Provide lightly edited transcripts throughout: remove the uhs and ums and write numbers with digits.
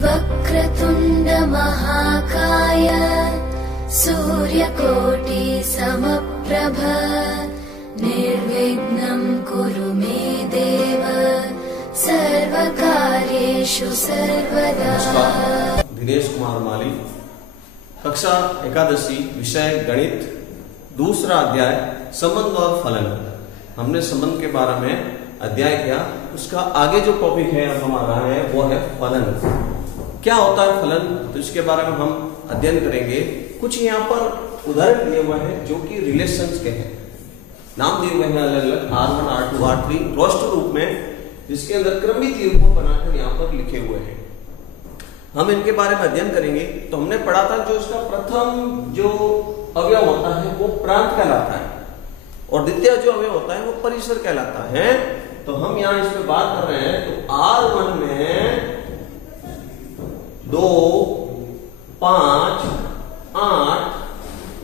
वक्रतुंड महाकाय सूर्यकोटि समप्रभ निर्विघ्नं कुरु मे देव सर्वकार्येषु सर्वदा। दिनेश कुमार माली, कक्षा एकादशी, विषय गणित, दूसरा अध्याय संबंध और फलन। हमने संबंध के बारे में अध्याय किया। उसका आगे जो टॉपिक है अब हमारा है वो है फलन। क्या होता है फलन, तो इसके बारे में हम अध्ययन करेंगे। कुछ यहाँ पर उदाहरण दिए हुए हैं जो कि रिलेशंस के हैं, नाम दिए हुए हैं अलग अलग, R1, R2, R3 रोस्टर रूप में, जिसके अंदर क्रमित युग्म बनाकर यहाँ पर लिखे हुए हैं। हम इनके बारे में अध्ययन करेंगे। तो हमने पढ़ा था जो इसका प्रथम जो अवयव होता है वो प्रांत कहलाता है और द्वितीय जो अवयव होता है वो परिसर कहलाता है। तो हम यहाँ इस पे बात कर रहे हैं। तो R1 में 2, 5, 8,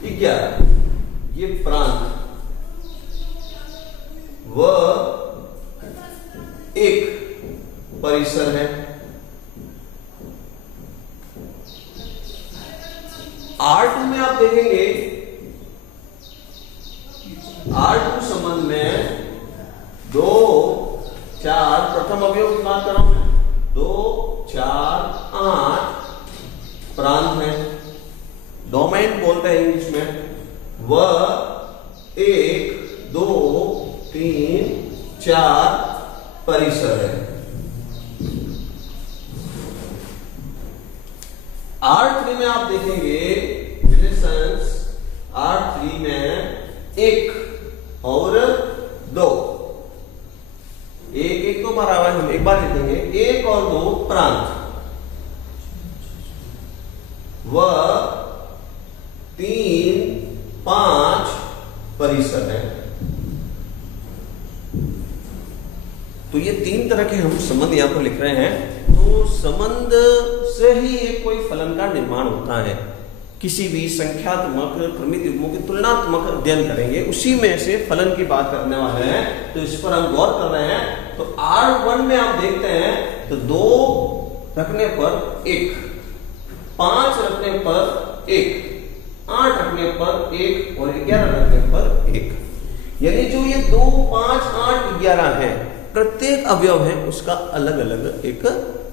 11 ये प्रांत व एक परिसर है। R2 में आप देखेंगे, R2 संबंध में 2, 4 प्रथम अवयव की बात कर रहा हूं मैं, 2, 4, 8 प्रांत है, डोमेन बोलते हैं इंग्लिश में। व 1, 2, 3, 4 परिसर है। R3 में आप देखेंगे रिलेशंस, R3 में 1 और 2, 1 2 बार आया, हम एक बार लिखेंगे 1 और 2 प्रांत व 3, 5 परिसर है। तो ये 3 तरह के हम संबंध यहां पर लिख रहे हैं। तो संबंध से ही एक कोई फलन का निर्माण होता है। किसी भी संख्यात्मक क्रमित युग्मों की तुलनात्मक अध्ययन करेंगे, उसी में से फलन की बात करने वाले हैं। तो इस पर हम गौर कर रहे हैं। तो R1 में आप देखते हैं तो 2 रखने पर 1, 5 रखने पर 1, 8 रखने पर 1 और 11 रखने पर 1। यानी जो ये 2, 5, 8, 11 है, प्रत्येक अवयव है उसका अलग अलग एक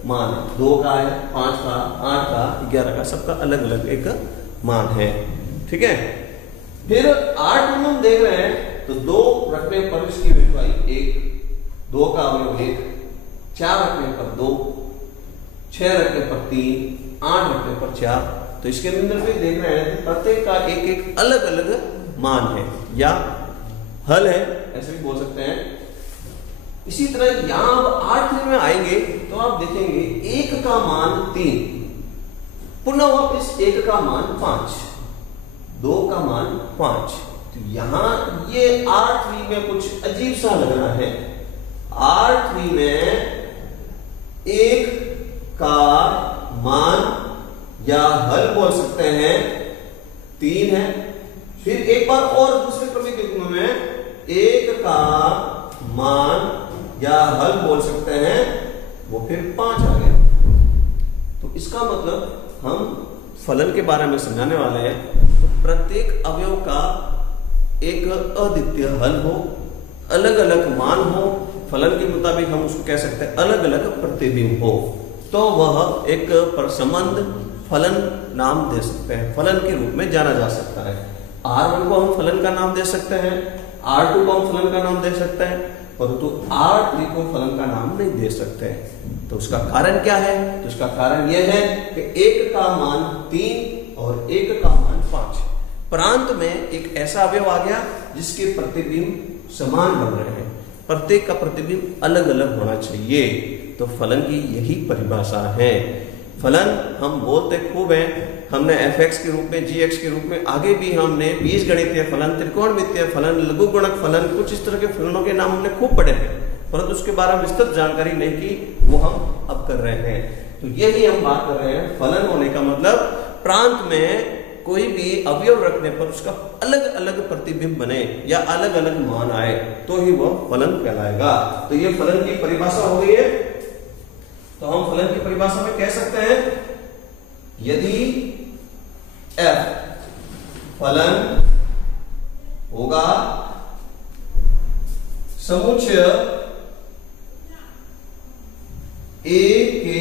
मान है। 2 का है, 5 का, 8 का, 11 का, सबका अलग अलग एक मान है। ठीक है। फिर 8 में हम देख रहे हैं तो 2 रखने पर इसकी वैल्यू आई 1, 2 का अवयव 1, 4 रखने पर 2, 6 रखने पर 3, 8 रखने पर 4। तो इसके अंदर भी देख रहे हैं प्रत्येक का एक एक अलग अलग मान है या हल है, ऐसे भी बोल सकते हैं। इसी तरह यहां अब 8 में आएंगे तो आप देखेंगे 1 का मान 3, पुनः वापिस 1 का मान 5, 2 का मान 5। तो यहां ये R3 में कुछ अजीब सा लग रहा है। R3 में 1 का मान या हल बोल सकते हैं 3 है। फिर एक बार और दूसरे क्रमिक युग्म में 1 का मान या हल बोल सकते हैं, वो फिर 5 आ गया। तो इसका मतलब हम फलन के बारे में समझाने वाले हैं। तो प्रत्येक अवयव का एक अद्वितीय हल हो, अलग अलग मान हो, फलन के मुताबिक हम उसको कह सकते हैं अलग अलग प्रतिबिंब हो, तो वह एक संबंध फलन नाम दे सकते हैं, फलन के रूप में जाना जा सकता है। R1 को हम फलन का नाम दे सकते हैं, R2 को हम फलन का नाम दे सकते हैं, परंतु R3 को फलन का नाम नहीं दे सकते। तो उसका कारण क्या है? तो उसका कारण यह है कि 1 का मान 3 और 1 का मान 5। प्रांत में एक ऐसा अवयव आ गया जिसके प्रतिबिंब समान बन रहे हैं, प्रत्येक का प्रतिबिंब अलग अलग होना चाहिए। तो फलन की यही परिभाषा है। फलन हम बोलते खूब हैं, हमने fx के रूप में, gx के रूप में, आगे भी हमने बीजगणितीय फलन, त्रिकोणमितीय फलन, लघुगुणक फलन, कुछ इस तरह के फलनों के नाम हमने खूब पढ़े हैं, परंतु उसके बारे में विस्तृत जानकारी नहीं की, वो हम अब कर रहे हैं। तो यही हम बात कर रहे हैं। फलन होने का मतलब प्रांत में कोई भी अवयव रखने पर उसका अलग अलग प्रतिबिंब बने या अलग अलग मान आए तो ही वह फलन कहलाएगा। तो ये फलन की परिभाषा हो गई है। तो हम फलन की परिभाषा में कह सकते हैं, यदि f फलन होगा समुच्चय a के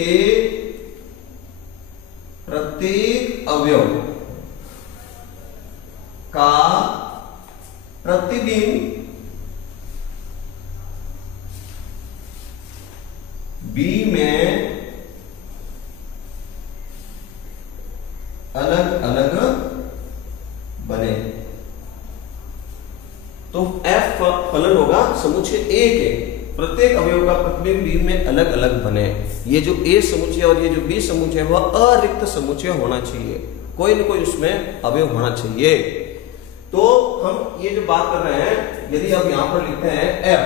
प्रत्येक अवयव का प्रतिबिंब B में अलग अलग बने, तो F फलन होगा समुच्चय A के प्रत्येक अवयव का प्रतिबिंब B में अलग अलग बने। ये जो A समुच्चय और ये जो B समुच्चय वह अरिक्त समुच्चय होना चाहिए, कोई न कोई उसमें अवयव होना चाहिए। तो हम ये जो बात कर रहे हैं, यदि अब यहां पर लिखते हैं F,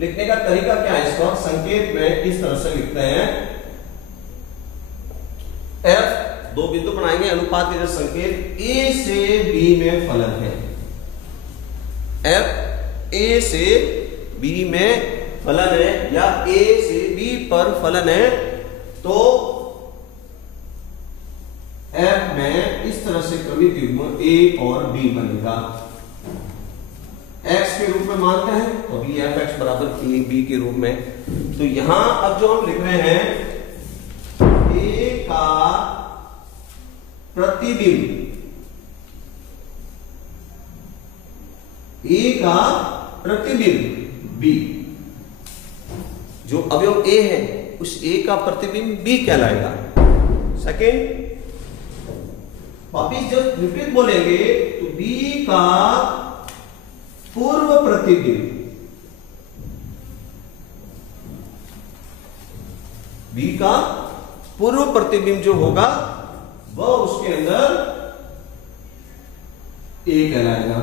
लिखने का तरीका क्या है, इसको संकेत में इस तरह से लिखते हैं, F दो बिंदु बनाएंगे अनुपात के संकेत A से B में फलन है। F A से B में फलन है या A से B पर फलन है, तो F में इस तरह से क्रमिक युग्म A और B बनेगा। x के रूप में मानते हैं तो अभी fx बराबर a b के रूप में। तो यहां अब जो हम लिख रहे हैं a का प्रतिबिंब, a का प्रतिबिंब b, जो अवयव a है उस a का प्रतिबिंब b कहलाएगा। सेकेंड, वापिस जब विपरीत बोलेंगे तो b का पूर्व प्रतिबिंब, B का पूर्व प्रतिबिंब जो होगा वह उसके अंदर A कहलाएगा।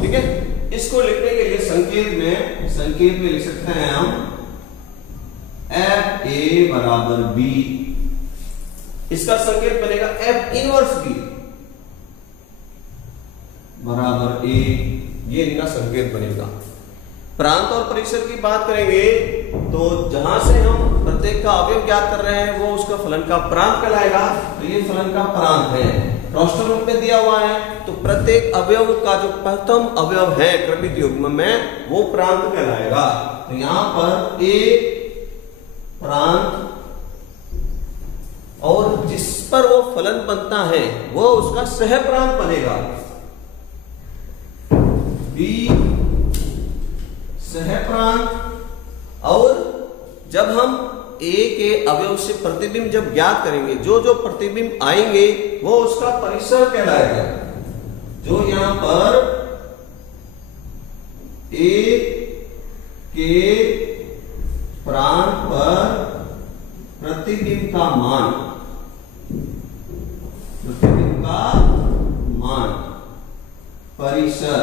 ठीक है, इसको लिखने के लिए संकेत में लिख सकते हैं हम F A बराबर B, इसका संकेत बनेगा F इनवर्स B बराबर A, ये इनका संकेत बनेगा। प्रांत और परिसर की बात करेंगे तो जहां से हम प्रत्येक का अवयव ज्ञात कर रहे हैं वो उसका फलन का प्रांत कहलाएगा। तो ये फलन का प्रांत है, रोस्टर रूप में दिया हुआ है, तो प्रत्येक अवयव का जो प्रथम अवयव है क्रमिक युग्म में वो प्रांत कहलाएगा। तो यहां पर A प्रांत और जिस पर वो फलन बनता है वो उसका सह प्रांत बनेगा। B सहप्रांत, और जब हम A के अवयव से प्रतिबिंब जब ज्ञात करेंगे, जो जो प्रतिबिंब आएंगे वो उसका परिसर कहलाएगा। जो यहां पर A के प्रांत पर प्रतिबिंब का मान परिसर,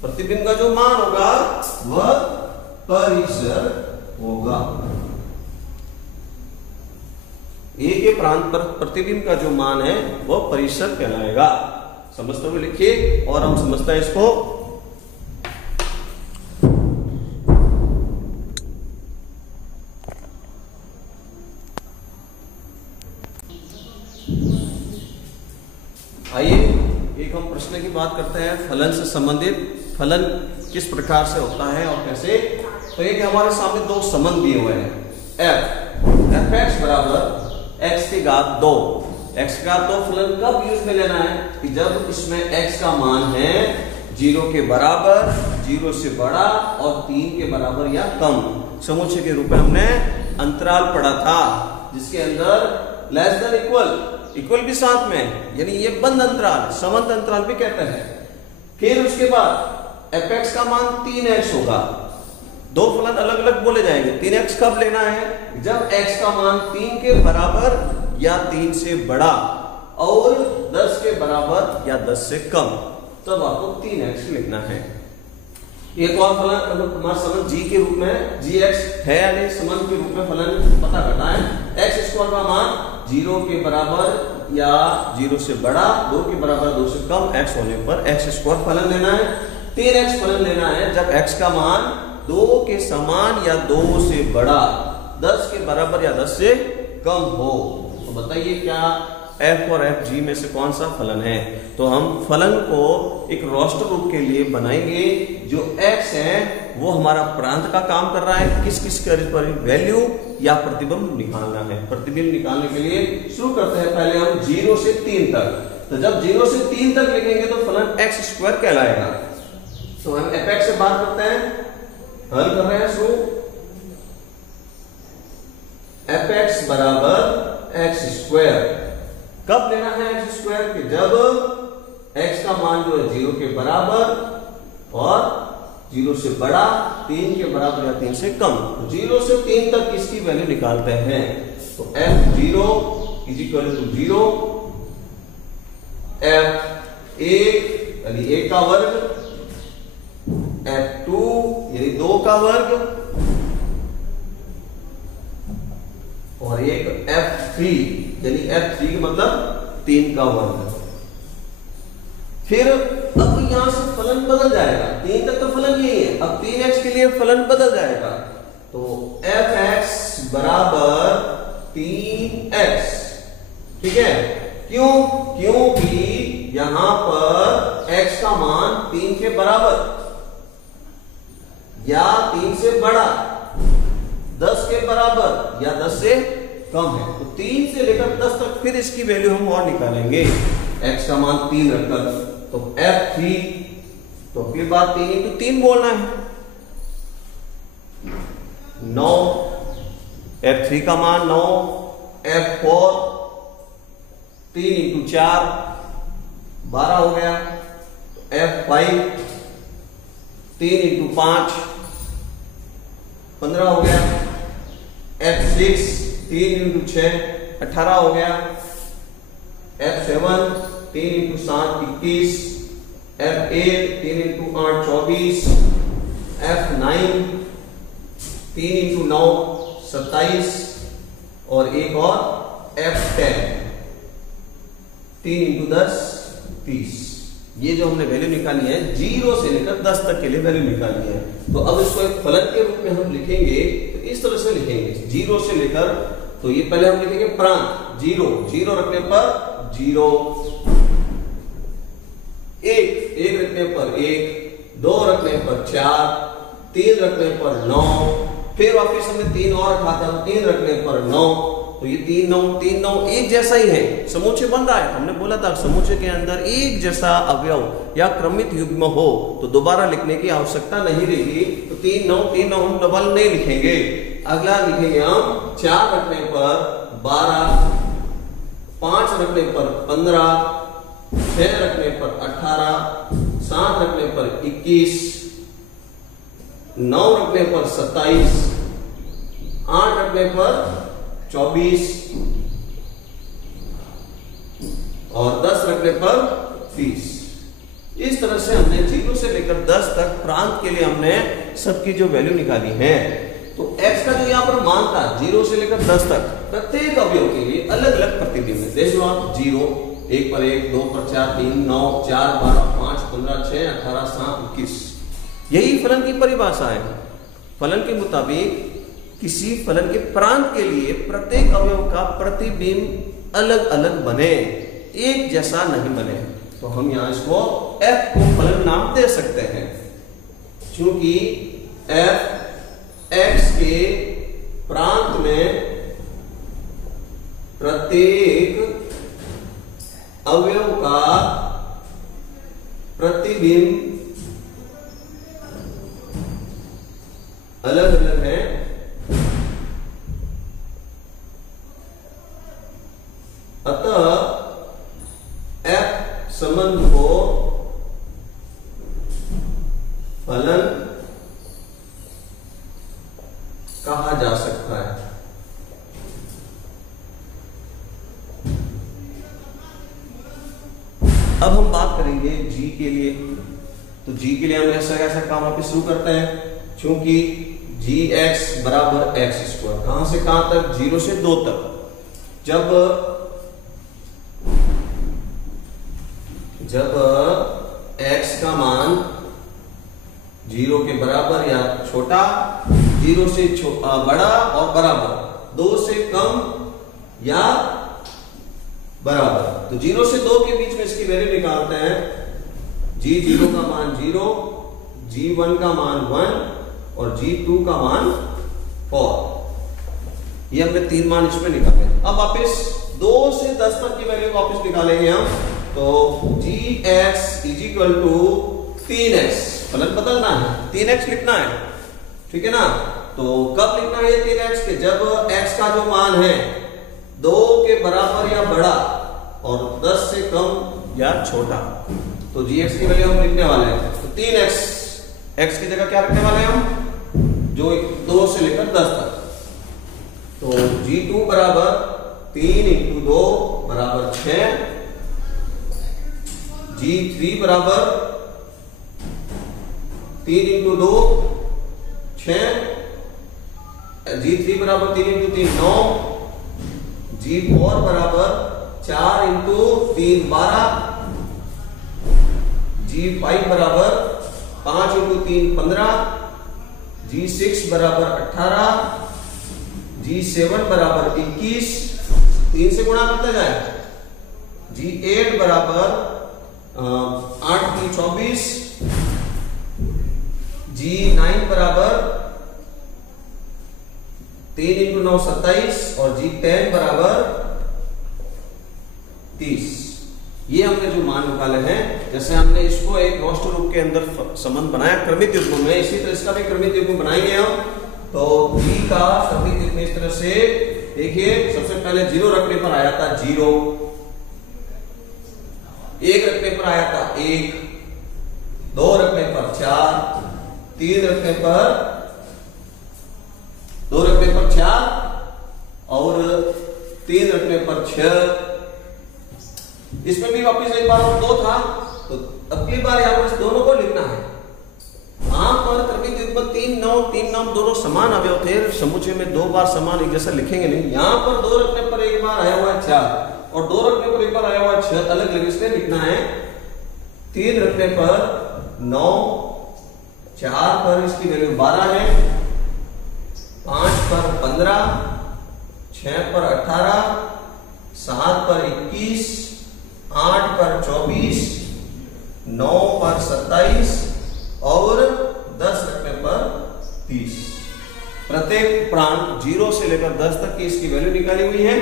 प्रतिबिंब का जो मान होगा वह परिसर होगा। A के प्रांत पर प्रतिबिंब का जो मान है वह परिसर कहलाएगा। समझते हुए लिखिए और हम समझते हैं इसको। आइए एक हम प्रश्न की बात करते हैं, फलन से संबंधित। फलन किस प्रकार से होता है और कैसे। तो एक हमारे सामने दो संबंध दिए हुए हैं, f(x) बराबर x की घात 2। x की घात 2 फलन कब यूज में लेना है कि जब इसमें x का मान है 0 के बराबर, 0 से बड़ा और 3 के बराबर या कम। समुच्चय के रूप में हमने अंतराल पढ़ा था जिसके अंदर लेस देन इक्वल भी साथ में, यानी ये बंद अंतराल, समंत अंतराल भी कहते हैं। फिर उसके बाद fx का मान 3x होगा। दो फलन अलग अलग बोले जाएंगे। 3x कब लेना है जब x का मान 3 के बराबर या 3 से बड़ा और 10 के बराबर या 10 से कम, तब आपको 3x लिखना है। एक और फलन हमारा समन g के रूप में gx है या नहीं, समन के रूप में फलन पता करना है। x स्क्वायर का मान 0 के बराबर या 0 से बड़ा, 2 के बराबर 2 से कम x होने पर x स्क्वायर फलन लेना है। 3x फलन लेना है जब x का मान 2 के समान या 2 से बड़ा, 10 के बराबर या 10 से कम हो। तो बताइए क्या f और fg में से कौन सा फलन है? तो हम फलन को एक रोस्टर रूप के लिए बनाएंगे। जो x है वो हमारा प्रांत का काम कर रहा है, किस किस पर वैल्यू या प्रतिबिंब निकालना है। प्रतिबिंब निकालने के लिए शुरू करते हैं पहले हम 0 से 3 तक। तो जब 0 से 3 तक लिखेंगे तो फलन x स्क्वायर कहलाएगा। तो हम fx से बात करते हैं, हल कर रहे हैं शुरू। fx बराबर x स्क्वायर कब लेना है x स्क्वायर के जब x का मान जो है 0 के बराबर और 0 से बड़ा, 3 के बराबर या 3 से कम। तो 0 से 3 तक इसकी वैल्यू निकालते हैं। तो f0 is equal to 0, f1 यानी 1 का वर्ग, f2 यानी 2 का वर्ग और एक f3 यानी f3 का मतलब 3 का वर्ग। फिर अब यहां से फलन बदल जाएगा, 3 तक तो फलन यही है, अब 3x के लिए फलन बदल जाएगा। तो fx बराबर 3x, ठीक है। क्यों? क्योंकि यहां पर x का मान 3 के बराबर या 3 से बड़ा, 10 के बराबर या 10 से कम है। तो 3 से लेकर 10 तक फिर इसकी वैल्यू हम और निकालेंगे, x का मान 3 रखकर। तो f3, तो फिर बात 3 into 3 बोलना है, 9, f3 का मान 9, f4 3 into 4 12 हो गया, तो f5 3 into 5 15 हो गया, f6 3 into 6 18 हो गया, f7 3 into 7 21, f8 3 into 8 24, f9 3 into 9 27 और एक और f10 3 into 10 30। ये जो हमने वैल्यू निकाली है 0 से लेकर 10 तक के लिए वैल्यू निकाली है। तो अब इसको एक फलन के रूप में हम लिखेंगे तो इस तरह से लिखेंगे, 0 से लेकर, तो ये पहले हम लिखेंगे प्रांत 0, 0 रखने पर 0, 1 रखने पर 1, 2 रखने पर 4, 3 रखने पर 9, फिर वापिस हमने 3 और रखा था, 3 रखने पर 9। तो ये 3 9 3 9 एक जैसा ही है, समूचे बन रहा है। हमने बोला था समूचे के अंदर एक जैसा अवयव या क्रमित युग्म हो तो दोबारा लिखने की आवश्यकता नहीं रहेगी। तो 3 9 हम डबल नहीं लिखेंगे। अगला लिखेंगे हम 4 रखने पर 12, 5 रखने पर 15, 6 रखने पर 18, 7 रखने पर 21, 9 रखने पर 27, 8 रखने पर 24 और 10 रखने पर 30। इस तरह से हमने 0 से लेकर 10 तक प्रांत के लिए हमने सबकी जो वैल्यू निकाली है। तो x का जो यहाँ पर मान था 0 से लेकर 10 तक प्रत्येक अवयव के लिए अलग अलग प्रतिबिंब है। देख लो आप, 0 1 पर 1, 2 पर 4, 3 9 4 12 5 15 6 18 7 21। यही फलन की परिभाषा है। फलन के मुताबिक किसी फलन के प्रांत के लिए प्रत्येक अवयव का प्रतिबिंब अलग अलग बने, एक जैसा नहीं बने। तो हम यहां इसको f को फलन नाम दे सकते हैं, क्योंकि f x के प्रांत में प्रत्येक अवयव का प्रतिबिंब अलग अलग है, अतः f संबंध को फलन कहा जा सकता है। अब हम बात करेंगे g के लिए। तो g के लिए हम ऐसा कैसा काम वापिस शुरू करते हैं, क्योंकि gx बराबर x स्क्वायर, कहां से कहां तक, 0 से 2 तक। जब x का मान 0 के बराबर या छोटा, 0 से बड़ा और बराबर, 2 से कम या बराबर, तो 0 से 2 के बीच में इसकी वैल्यू निकालते हैं। g0 का मान 0, g1 का मान 1 और g2 का मान 4। ये हमने 3 मान इसमें निकाले। अब वापस 2 से 10 तक की वैल्यू वापस निकालेंगे हम, तो gx is equal to 3x, फलन बदलना है, 3x लिखना है, ठीक है ना। तो कब लिखना है ये 3x के जब x का जो मान है 2 के बराबर या बड़ा और 10 से कम या छोटा, तो gx की वैल्यू हम लिखने वाले हैं। तो 3x, x की जगह क्या रखने वाले हैं हम, जो 2 से लेकर 10 तक। तो g2 बराबर 3 इंटू 2 बराबर 6, g3 बराबर 3 इंटू 2 6, g3 बराबर 3 इंटू 3 9, g4 बराबर 4 इंटू 3 12, g5 बराबर 5 इंटू 3 15, g6 बराबर 18, g7 बराबर 21, 3 से गुणा करते जाए, g8 बराबर 8 3 24, g9 बराबर 3 इंटू 9 27 और g10 बराबर 30। ये हमने जो मान निकाले हैं, जैसे हमने इसको एक रोस्टर रूप के अंदर संबंध बनाया क्रमित युग्म में, इसी तरह इसका भी क्रमित युग्म बनाएंगे हम। तो g का क्रमित युग्म इस तरह से देखिए, सबसे पहले 0 रखने पर आया था 0, 1 रखने पर आया था 1, 2 रखने पर 4, 3 रखने पर 2 रखने पर 4 और 3 रखने पर 6। इसमें भी वापस एक बार और 2 था, तो अगली बार यहां पर इस दोनों को लिखना है। आमतौर पर क्रमिक युग्म 3 9 3 9 दोनों समान अवयव थे, समुच्चय में 2 बार समान एक जैसा लिखेंगे नहीं। यहां पर 2 रखने पर एक बार आया हुआ है 4 और 2 रखने पर एक बार आया हुआ है 6, अलग अलग इसलिए लिखना है। 3 रखने पर 9, 4 पर इसकी वैल्यू 12 है, 5 पर 15, 6 पर 18, 7 पर 21, 8 पर 24, 9 पर 27 और 10 रखने पर 30। प्रत्येक प्रांत 0 से लेकर 10 तक की इसकी वैल्यू निकाली हुई है।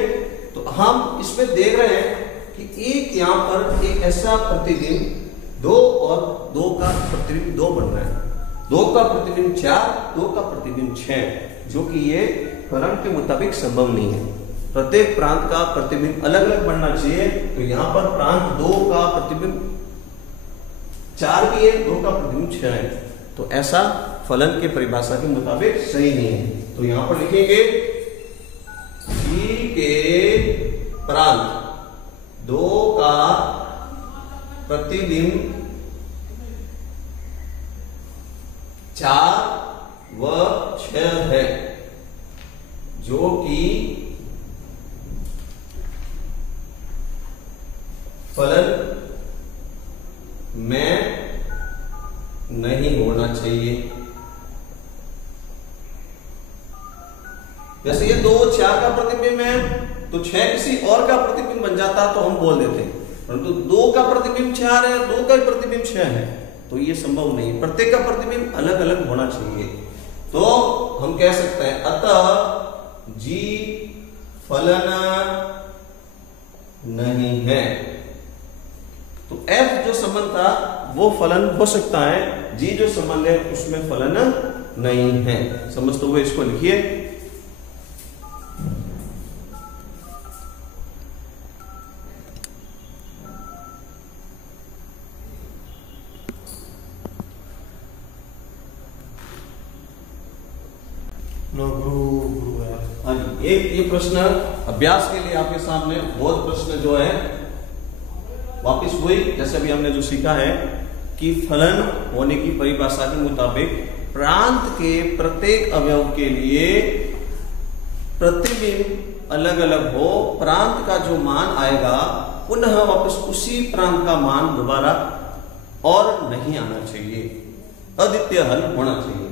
तो हम इसमें देख रहे हैं कि एक यहां पर एक ऐसा प्रतिबिंब 2 और 2 का प्रतिबिंब 2 बन रहा है, 2 का प्रतिबिंब 4, 2 का प्रतिबिंब 6, जो कि ये फलन के मुताबिक संभव नहीं है। प्रत्येक प्रांत का प्रतिबिंब अलग अलग बनना चाहिए। तो यहां पर प्रांत 2 का प्रतिबिंब 4 भी है, 2 का प्रतिबिंब 6 है, तो ऐसा फलन के परिभाषा के मुताबिक सही नहीं है। तो यहां पर लिखेंगे G के प्रांत 2 का प्रतिबिंब 4 व 6 है, जो कि फलन में नहीं होना चाहिए। जैसे ये 2 4 का प्रतिबिंब है, तो 6 किसी और का प्रतिबिंब बन जाता तो हम बोल देते, परंतु 2 का प्रतिबिंब 4 है, 2 का प्रतिबिंब 6 है, तो ये संभव नहीं। प्रत्येक का प्रतिबिंब अलग अलग होना चाहिए। तो हम कह सकते हैं अतः G फलन नहीं है। तो F जो संबंध था वो फलन हो सकता है, G जो संबंध है उसमें फलन नहीं है। समझते हुए इसको लिखिए। एक ये प्रश्न अभ्यास के लिए आपके सामने बहुत प्रश्न जो है वापिस हुई। जैसे अभी हमने जो सीखा है कि फलन होने की परिभाषा के मुताबिक प्रांत के प्रत्येक अवयव के लिए प्रतिबिंब अलग अलग हो, प्रांत का जो मान आएगा पुनः वापस उसी प्रांत का मान दोबारा और नहीं आना चाहिए, अद्वितीय हल होना चाहिए।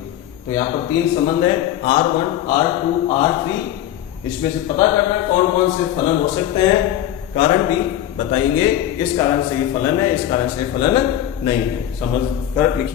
तो यहाँ पर 3 संबंध है, R1, R2, R3। इसमें से पता करना कौन कौन से फलन हो सकते हैं, कारण भी बताएंगे, इस कारण से ये फलन है, इस कारण से फलन नहीं है, समझ कर लिखिए।